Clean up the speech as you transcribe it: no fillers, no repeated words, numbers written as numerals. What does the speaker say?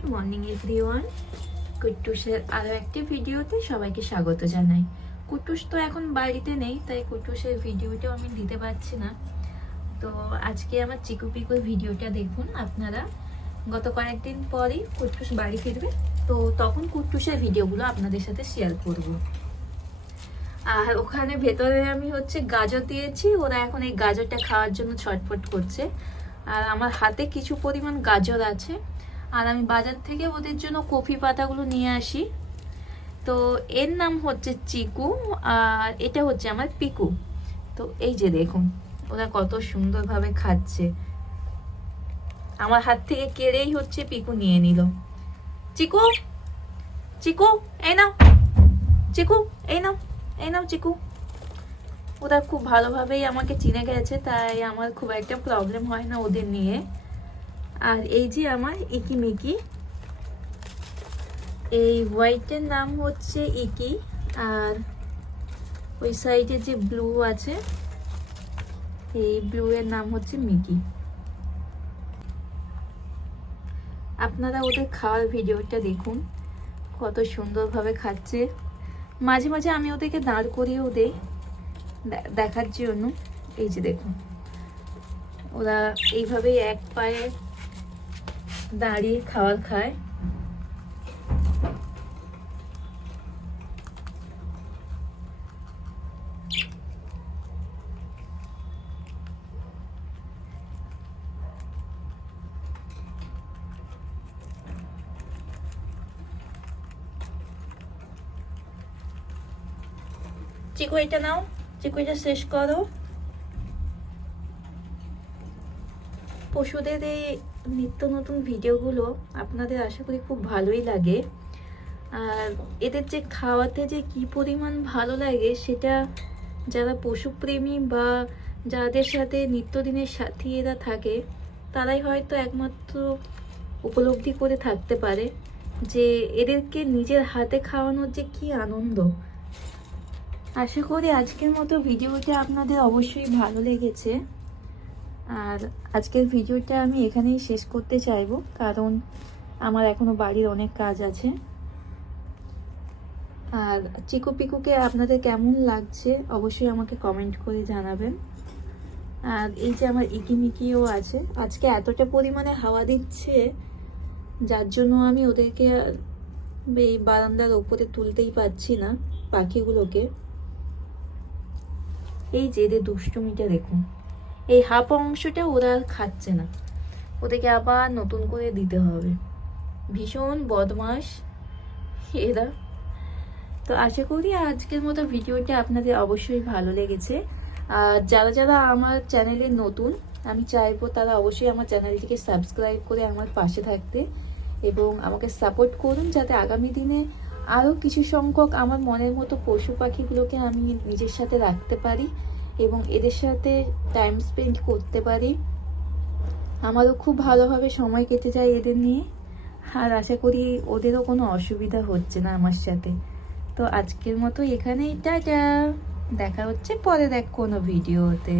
Good morning everyone. কুট্টুসের আরও একটি ভিডিওতে সবাইকে স্বাগত জানাই। কুট্টুস তো এখন বাড়িতে নেই, তাই কুট্টুসের ভিডিওটাও আমি দিতে পারছি না। তো আজকে আমার চিকু পিকুর ভিডিওটা দেখুন আপনারা। গত কয়েকদিন পরই কুট্টুস বাড়ি ফিরবে, তো তখন কুট্টুসের ভিডিওগুলো আপনাদের সাথে শেয়ার করব। আর ওখানে ভেতরে আমি গাজর দিয়েছি, ওরা এখন এই গাজরটা খাওয়ার জন্য ছটফট করছে। আর আমার হাতে কিছু পরিমাণ গাজর আছে, আর আমি বাজার থেকে ওদের জন্য কফি পাতাগুলো নিয়ে আসি। তো এর নাম হচ্ছে চিকু, আর এটা হচ্ছে আমার পিকু। তো এই যে দেখুন ওরা কত সুন্দরভাবে খাচ্ছে। আমার হাত থেকে কেড়েই পিকু নিয়ে নিল। চিকু, চিকু এই নাও, চিকু এই নাও, এই নাও চিকু। ওরা খুব ভালোভাবেই আমাকে চিনে গেছে, তাই আমার খুব একটা প্রবলেম হয় না ওদের নিয়ে। আর এই যে আমার ইকি মিকি, এই হোয়াইটের নাম হচ্ছে ইকি, আর ওই সাইডে যে ব্লু আছে এই ব্লু এর নাম হচ্ছে মিকি। আপনারা ওদের খাওয়ার ভিডিওটা দেখুন, কত সুন্দরভাবে খাচ্ছে। মাঝে মাঝে আমি ওদেরকে দাঁড় করিয়েও দেই দেখার জন্য। এই যে দেখুন ওরা এইভাবেই এক পায়ে দাঁড়িয়ে খাবার খায়। চিকু এটা নাও, চিকু এটা শেষ করো। পশুদের এই নিত্য নতুন ভিডিওগুলো আপনাদের আশা করি খুব ভালোই লাগে। আর এদের যে খাওয়াতে যে কি পরিমাণ ভালো লাগে সেটা যারা পশুপ্রেমী বা যাদের সাথে নিত্যদিনের সাথী এরা থাকে তারাই হয়তো একমাত্র উপলব্ধি করে থাকতে পারে যে এদেরকে নিজের হাতে খাওয়ানোর যে কি আনন্দ। আশা করি আজকের মতো ভিডিওটা আপনাদের অবশ্যই ভালো লেগেছে। আর আজকের ভিডিওটা আমি এখানেই শেষ করতে চাইবো, কারণ আমার এখনো বাড়ির অনেক কাজ আছে। আর চিকু পিকুকে আপনাদের কেমন লাগছে অবশ্যই আমাকে কমেন্ট করে জানাবেন। আর এই যে আমার ইকিমিকিও আছে, আজকে এতটা পরিমাণে হাওয়া দিচ্ছে যার জন্য আমি ওদেরকে এই বারান্দার ওপরে তুলতেই পারছি না পাখিগুলোকে। এই যে এদের দুষ্টুমিটা দেখুন, এই হাফ অংশটা ওরা খাচ্ছে না, ওদেরকে আবার নতুন করে দিতে হবে। ভীষণ বদমাস এরা। তো আশা করি আজকের মতো ভিডিওটা আপনাদের অবশ্যই ভালো লেগেছে। আর যারা যারা আমার চ্যানেলে নতুন, আমি চাইবো তারা অবশ্যই আমার চ্যানেলটিকে সাবস্ক্রাইব করে আমার পাশে থাকতে এবং আমাকে সাপোর্ট করুন, যাতে আগামী দিনে আরও কিছু সংখ্যক আমার মনের মতো পশু পাখিগুলোকে আমি নিজের সাথে রাখতে পারি এবং এদের সাথে টাইম স্পেন্ড করতে পারি। আমারও খুব ভালোভাবে সময় কেটে যায় এদের নিয়ে, আর আশা করি ওদেরও কোনো অসুবিধা হচ্ছে না আমার সাথে। তো আজকের মতো এখানেই টাটা, দেখা হচ্ছে পরে কোনো ভিডিওতে।